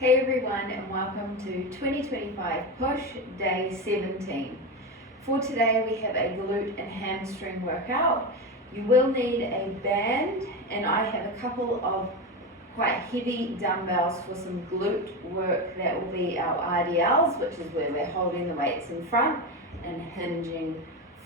Hey everyone, and welcome to 2025 Push Day 17. For today we have a glute and hamstring workout. You will need a band, and I have a couple of quite heavy dumbbells for some glute work. That will be our RDLs, which is where we're holding the weights in front and hinging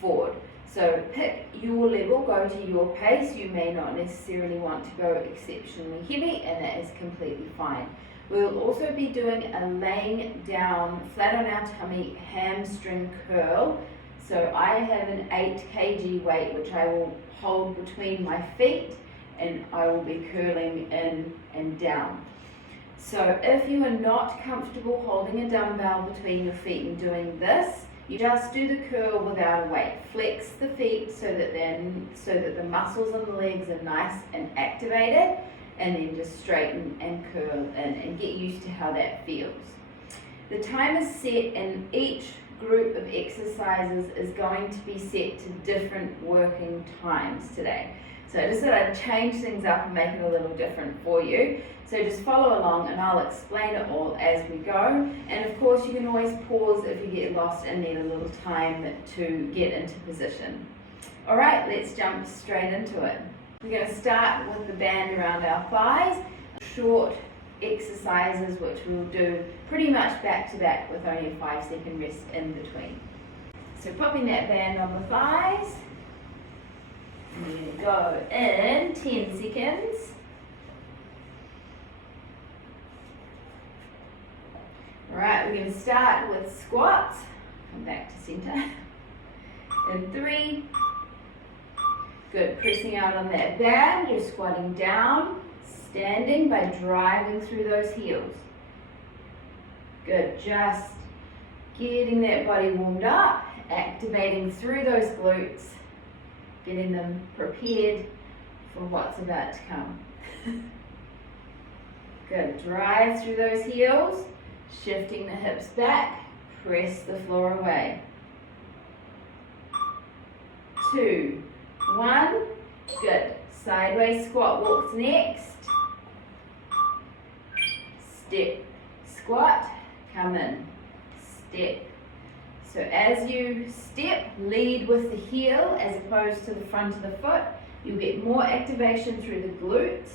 forward. So pick your level, go to your pace. You may not necessarily want to go exceptionally heavy, and that is completely fine. We'll also be doing a laying down, flat on our tummy hamstring curl. So I have an 8 kg weight which I will hold between my feet, and I will be curling in and down. So if you are not comfortable holding a dumbbell between your feet and doing this, you just do the curl without a weight. Flex the feet so that the muscles in the legs are nice and activated, and then just straighten and curl in and get used to how that feels. The time is set, and each group of exercises is going to be set to different working times today. So I just thought I'd change things up and make it a little different for you. So just follow along and I'll explain it all as we go. And of course you can always pause if you get lost and need a little time to get into position. All right, let's jump straight into it. We're going to start with the band around our thighs, short exercises which we'll do pretty much back to back with only a 5-second rest in between. So popping that band on the thighs, and we're going to go in 10 seconds. Alright, we're going to start with squats, come back to center, in 3, good, pressing out on that band, you're squatting down, standing by driving through those heels. Good, just getting that body warmed up, activating through those glutes, getting them prepared for what's about to come. Good, drive through those heels, shifting the hips back, press the floor away. 2, 1, good. Sideways squat walks next. Step, squat, come in, step. So as you step, lead with the heel as opposed to the front of the foot. You'll get more activation through the glutes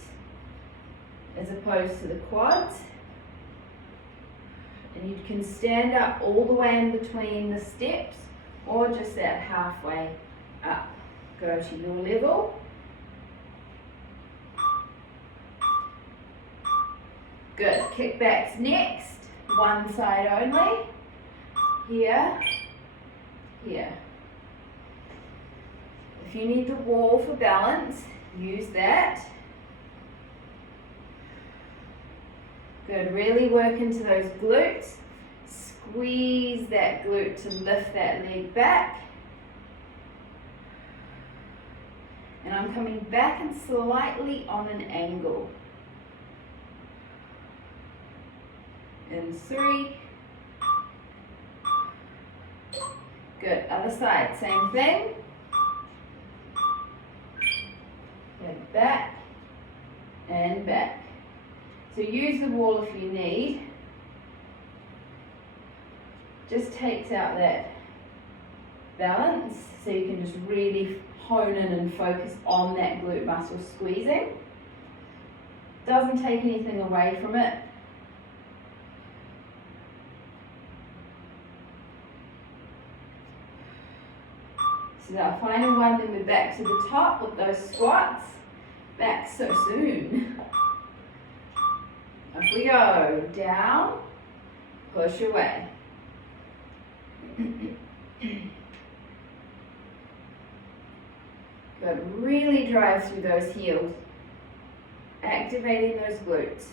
as opposed to the quads. And you can stand up all the way in between the steps or just that halfway up. Go to your level. Good. Kickbacks next. One side only. Here. Here. If you need the wall for balance, use that. Good. Really work into those glutes. Squeeze that glute to lift that leg back. And I'm coming back and slightly on an angle. In 3. Good. Other side, same thing. Good. Back and back. So use the wall if you need. Just takes out that balance, so you can just really hone in and focus on that glute muscle squeezing. Doesn't take anything away from it. So our final one, then we're back to the top with those squats. Back so soon. Up we go. Down, push away. Good. Really drive through those heels, activating those glutes.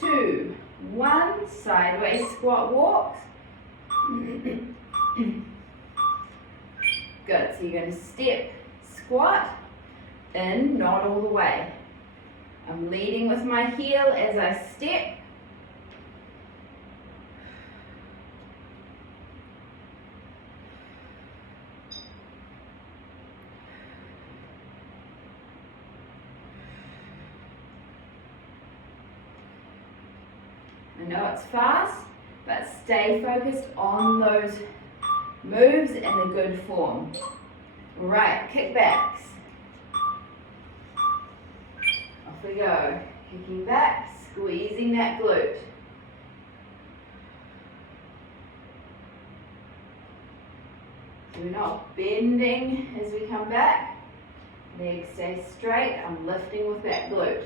Two, 1, sideways squat walks. Good. So you're going to step, squat, in, not all the way. I'm leading with my heel as I step. I know it's fast, but stay focused on those moves and the good form. Right, kickbacks. Off we go. Kicking back, squeezing that glute. So we're not bending as we come back. Legs stay straight. I'm lifting with that glute.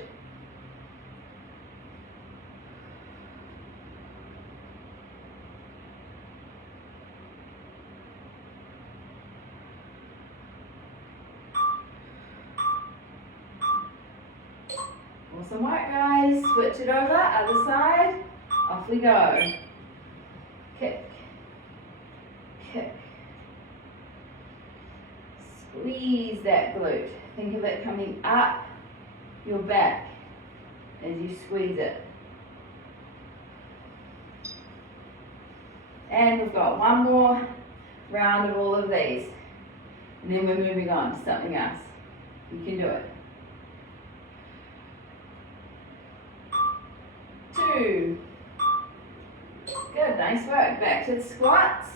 Awesome work, guys. Switch it over, other side. Off we go. Kick, kick. Squeeze that glute. Think of it coming up your back as you squeeze it. And we've got one more round of all of these. And then we're moving on to something else. You can do it. 2. Good, nice work. Back to the squats.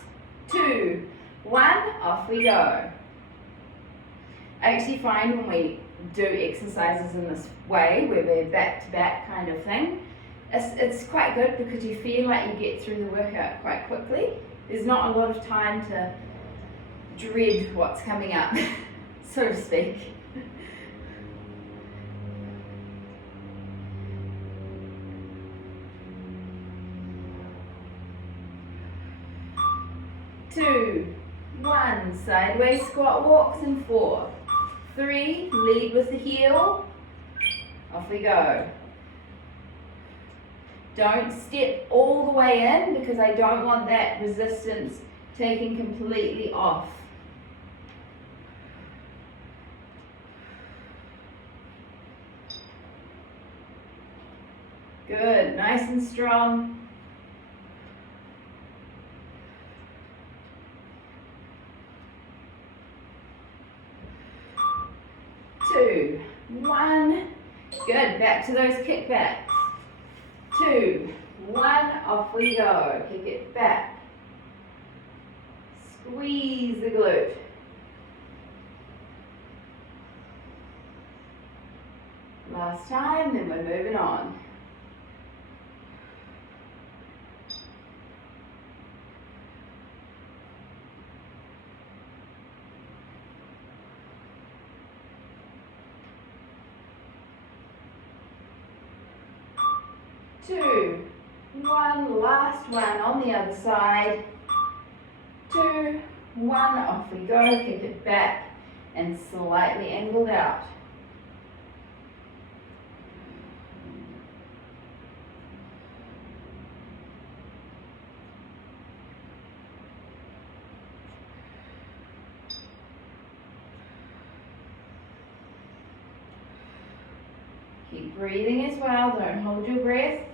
2, 1, off we go. I actually find when we do exercises in this way, where we're back to back kind of thing, it's quite good because you feel like you get through the workout quite quickly. There's not a lot of time to dread what's coming up, so to speak. Two, 1, sideways squat walks in 4. 3, lead with the heel. Off we go. Don't step all the way in because I don't want that resistance taken completely off. Good, nice and strong. 2, 1, good, back to those kickbacks. 2, 1, off we go, kick it back. Squeeze the glute. Last time, then we're moving on. Two, 1, last one on the other side. 2, 1, off we go, kick it back and slightly angled out. Keep breathing as well, don't hold your breath.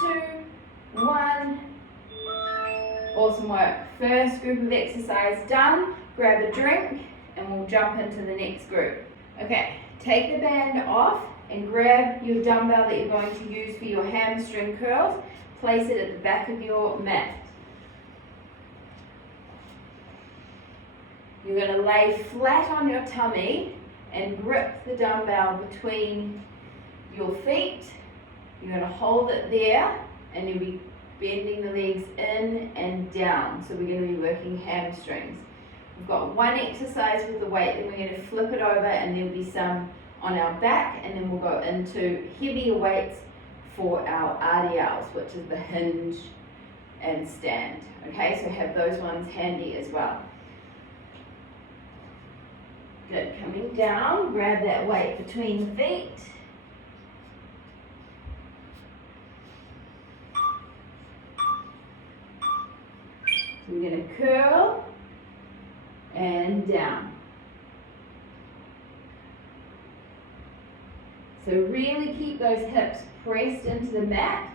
2, 1. Awesome work. First group of exercise done. Grab a drink and we'll jump into the next group. Okay, take the band off and grab your dumbbell that you're going to use for your hamstring curls. Place it at the back of your mat. You're going to lay flat on your tummy and grip the dumbbell between your feet. You're going to hold it there and you'll be bending the legs in and down. So we're going to be working hamstrings. We've got one exercise with the weight, then we're going to flip it over and there'll be some on our back, and then we'll go into heavier weights for our RDLs, which is the hinge and stand. Okay, so have those ones handy as well. Good, coming down, grab that weight between the feet. So we're going to curl and down. So really keep those hips pressed into the mat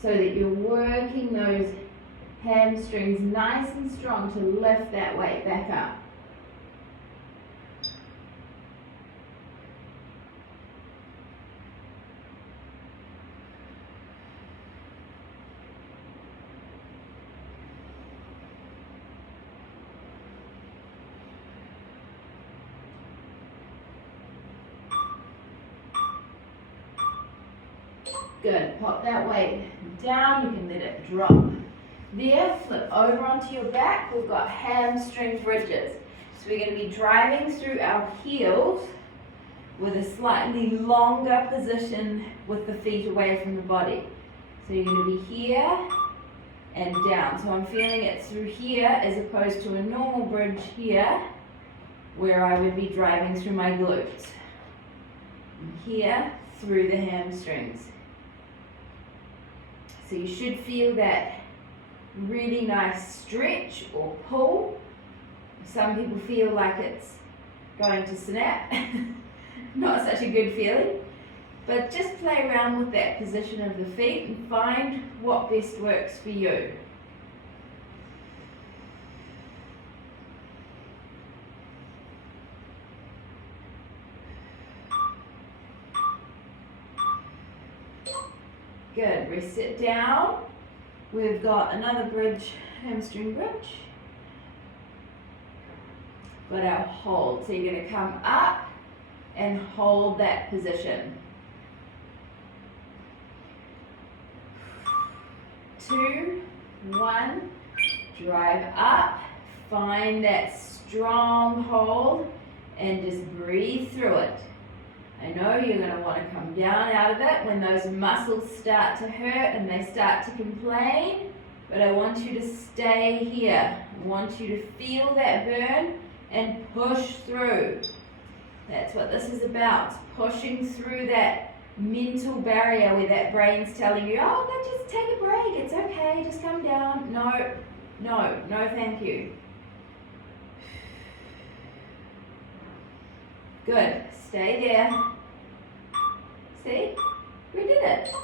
so that you're working those hamstrings nice and strong to lift that weight back up. Good, pop that weight down, you can let it drop. There, flip over onto your back, we've got hamstring bridges. So we're going to be driving through our heels with a slightly longer position with the feet away from the body. So you're going to be here and down. So I'm feeling it through here as opposed to a normal bridge here where I would be driving through my glutes. And here through the hamstrings. So you should feel that really nice stretch or pull. Some people feel like it's going to snap. Not such a good feeling. But just play around with that position of the feet and find what best works for you. Good, rest it down. We've got another bridge, hamstring bridge. Got our hold. So you're going to come up and hold that position. 2, 1, drive up, find that strong hold and just breathe through it. I know you're going to want to come down out of it when those muscles start to hurt and they start to complain, but I want you to stay here. I want you to feel that burn and push through. That's what this is about, it's pushing through that mental barrier where that brain's telling you, oh, no, just take a break, it's okay, just come down. No, thank you. Good, stay there. See, we did it.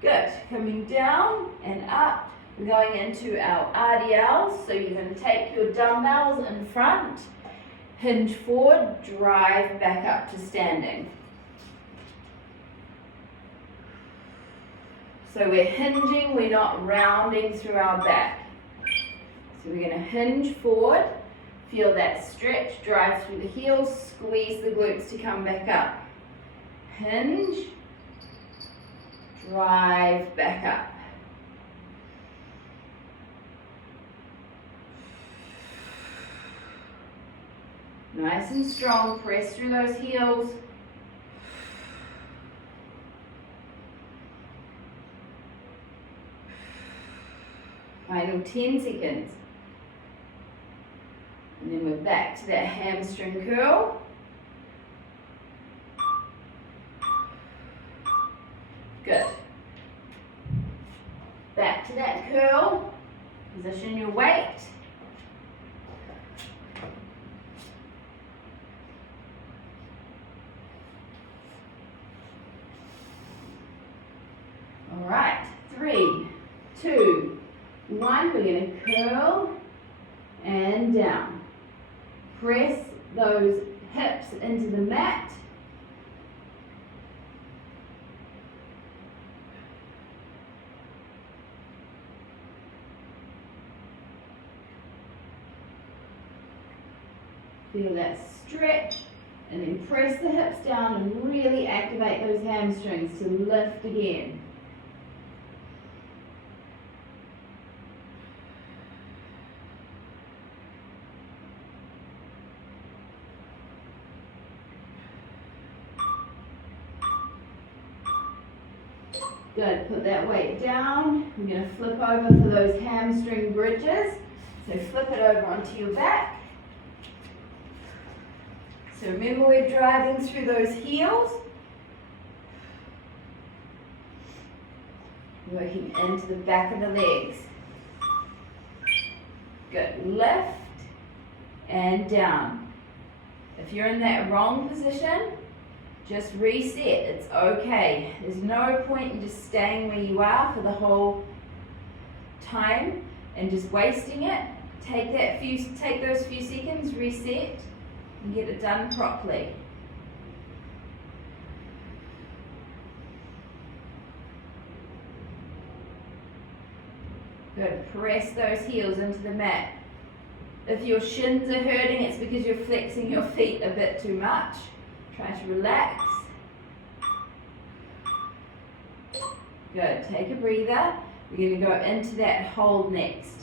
Good, coming down and up. We're going into our RDLs, so you're going to take your dumbbells in front, hinge forward, drive back up to standing. So we're hinging, we're not rounding through our back. So we're going to hinge forward, feel that stretch, drive through the heels, squeeze the glutes to come back up. Hinge, drive back up. Nice and strong, press through those heels. Final 10 seconds. And then we're back to that hamstring curl. Good. Back to that curl. Position your weight. All right, 3, 2, 1. We're going to curl and down. Press those hips into the mat. Feel that stretch and then press the hips down and really activate those hamstrings to lift again. Good, put that weight down. We're going to flip over for those hamstring bridges. So flip it over onto your back. So remember we're driving through those heels. Working into the back of the legs. Good, lift and down. If you're in that wrong position, just reset, it's okay. There's no point in just staying where you are for the whole time and just wasting it. Take those few seconds, reset, and get it done properly. Good, press those heels into the mat. If your shins are hurting, it's because you're flexing your feet a bit too much. Try to relax. Good, take a breather. We're going to go into that hold next.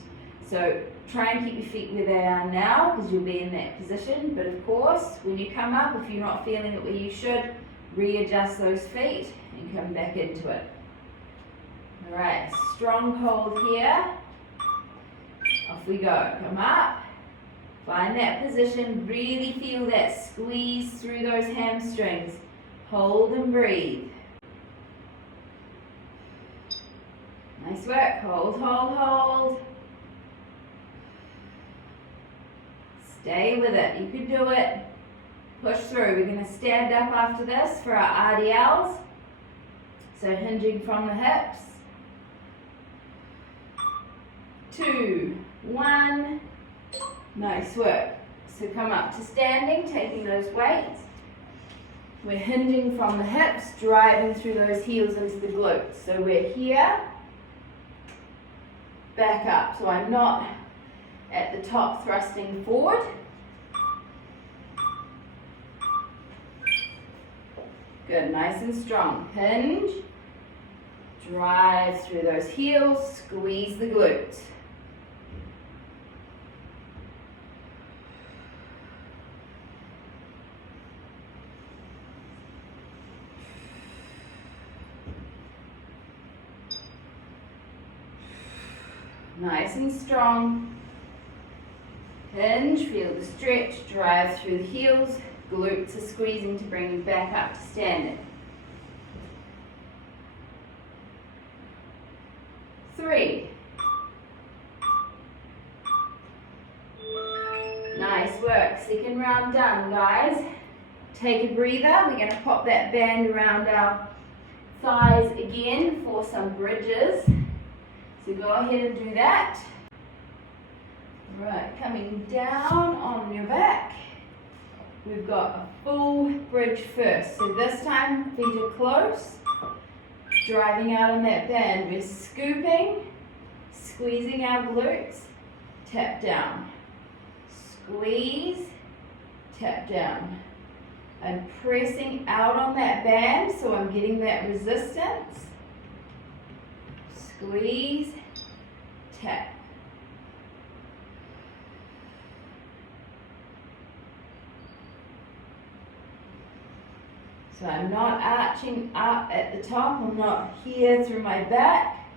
So try and keep your feet where they are now because you'll be in that position. But of course, when you come up, if you're not feeling it where you should, readjust those feet and come back into it. All right, strong hold here. Off we go. Come up. Find that position. Really feel that squeeze through those hamstrings. Hold and breathe. Nice work. Hold, hold, hold. Stay with it. You can do it. Push through. We're going to stand up after this for our RDLs. So hinging from the hips. 2, 1. Nice work. So come up to standing, taking those weights. We're hinging from the hips, driving through those heels into the glutes. So we're here, back up. So I'm not at the top thrusting forward. Good, nice and strong. Hinge, drive through those heels, squeeze the glutes. Nice and strong. Hinge, feel the stretch, drive through the heels. Glutes are squeezing to bring you back up to standing. 3. Nice work. Second round done, guys. Take a breather. We're going to pop that band around our thighs again for some bridges. So go ahead and do that. Right, coming down on your back. We've got a full bridge first. So this time, feet are close. Driving out on that band. We're scooping, squeezing our glutes, tap down. Squeeze, tap down. I'm pressing out on that band, so I'm getting that resistance. Squeeze, tap. So I'm not arching up at the top, I'm not here through my back.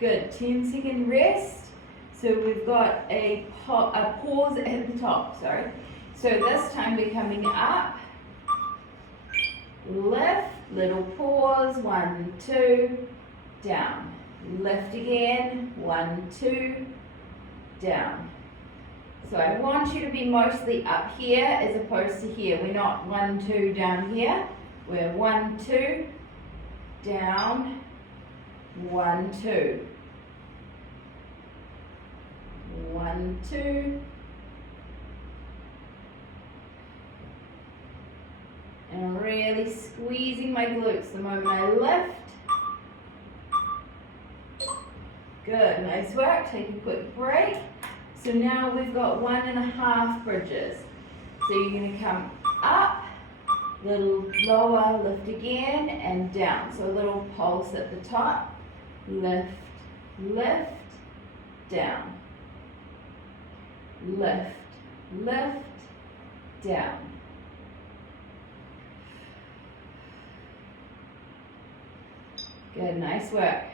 Good, 10-second rest. So we've got a pause at the top, sorry. So this time we're coming up, lift, little pause, 1, 2, down. Lift again, 1, 2, down. So I want you to be mostly up here as opposed to here. We're not 1, 2 down here. We're 1, 2, down, 1, 2. 1, 2. And I'm really squeezing my glutes the moment I lift. Good, nice work. Take a quick break. So now we've got 1.5 bridges. So you're going to come up, little lower, lift again, and down. So a little pulse at the top. Lift, lift, down. Lift, lift, down. Good, nice work.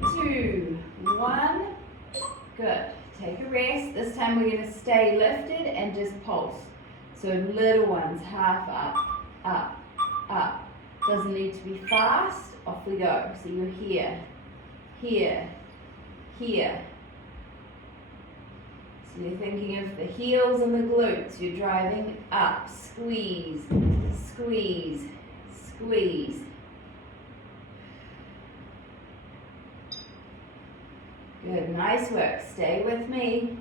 Two, 1, good. Take a rest. This time we're going to stay lifted and just pulse. So little ones, half up, up, up. Doesn't need to be fast. Off we go. So you're here, here, here. So you're thinking of the heels and the glutes. You're driving up. Squeeze, squeeze, squeeze. Good, nice work. Stay with me.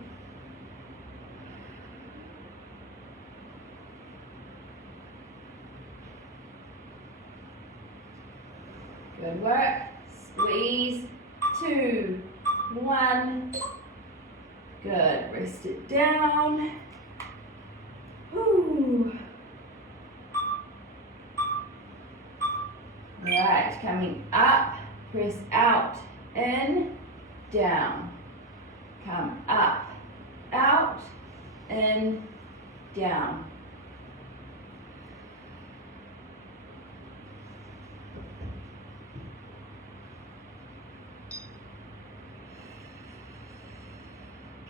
Good work. Squeeze. 2, 1. Good. Rest it down. Woo. Right, coming up, press out, in, down. Come up, out, in, down.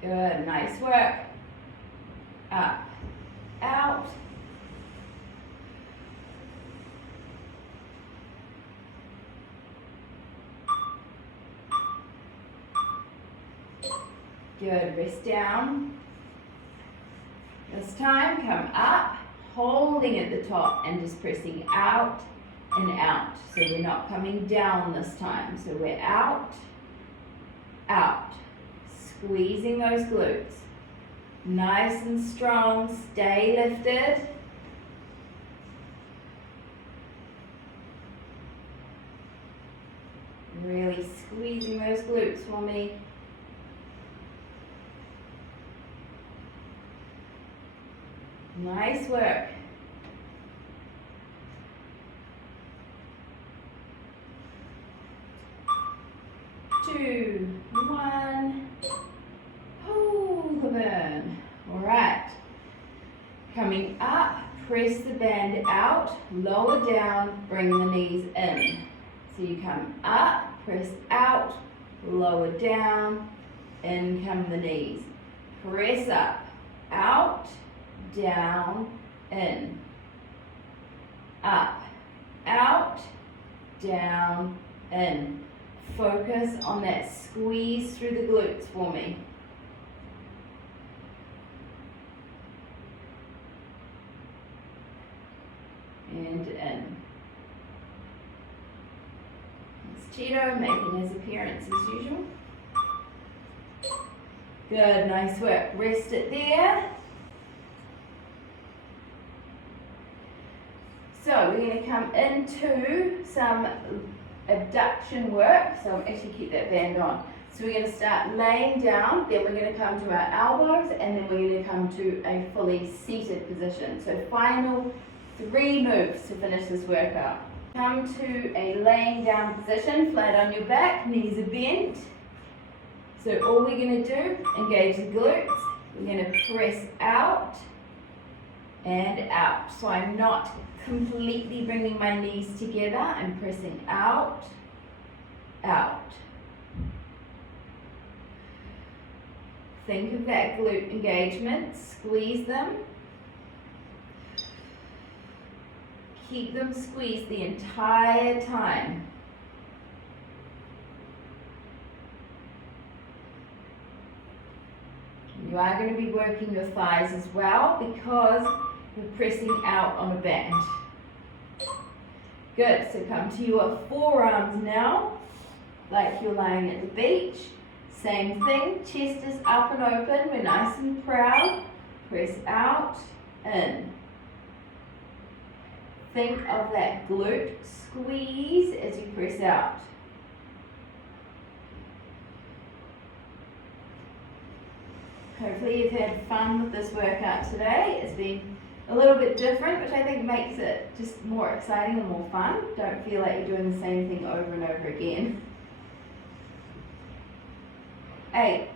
Good, nice work. Up, out. Good, rest down. This time, come up, holding at the top and just pressing out and out. So we're not coming down this time. So we're out, out. Squeezing those glutes. Nice and strong, stay lifted. Really squeezing those glutes for me. Nice work. Two, 1. Hold the burn. All right. Coming up, press the band out, lower down, bring the knees in. So you come up, press out, lower down, in come the knees. Press up, out, down, in. Up, out, down, in. Focus on that squeeze through the glutes for me. And in. It's Cheeto making his appearance as usual. Good, nice work. Rest it there. So we're going to come into some abduction work. So I'll actually keep that band on. So we're going to start laying down, then we're going to come to our elbows, and then we're going to come to a fully seated position. So final 3 moves to finish this workout. Come to a laying down position, flat on your back, knees are bent. So all we're going to do, engage the glutes. We're going to press out and out. So I'm not completely bringing my knees together. I'm pressing out, out. Think of that glute engagement. Squeeze them. Keep them squeezed the entire time. You are going to be working your thighs as well because you're pressing out on a band. Good, so come to your forearms now, like you're lying at the beach. Same thing, chest is up and open, we're nice and proud. Press out, in. Think of that glute squeeze as you press out. Hopefully you've had fun with this workout today. It's been a little bit different, which I think makes it just more exciting and more fun. Don't feel like you're doing the same thing over and over again. 8.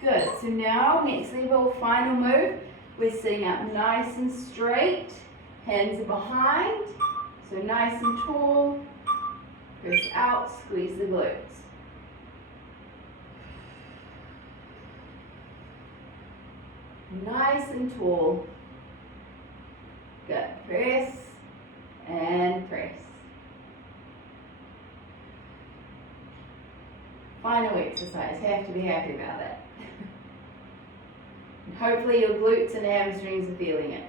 Good, so now next level, final move. We're sitting up nice and straight, hands are behind, so nice and tall. Press out, squeeze the glutes. Nice and tall. Good, press and press. Final exercise, have to be happy about that. And hopefully your glutes and hamstrings are feeling it.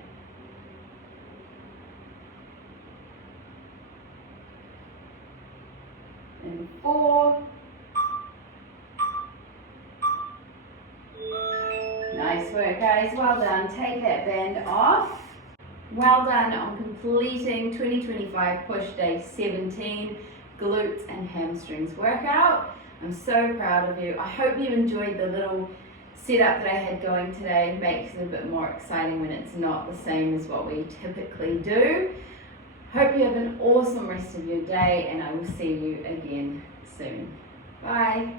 And 4. Nice work, guys. Well done. Take that band off. Well done on completing 2025 push day 17 glutes and hamstrings workout. I'm so proud of you. I hope you enjoyed the little setup that I had going today. It makes it a bit more exciting when it's not the same as what we typically do. Hope you have an awesome rest of your day, and I will see you again soon. Bye.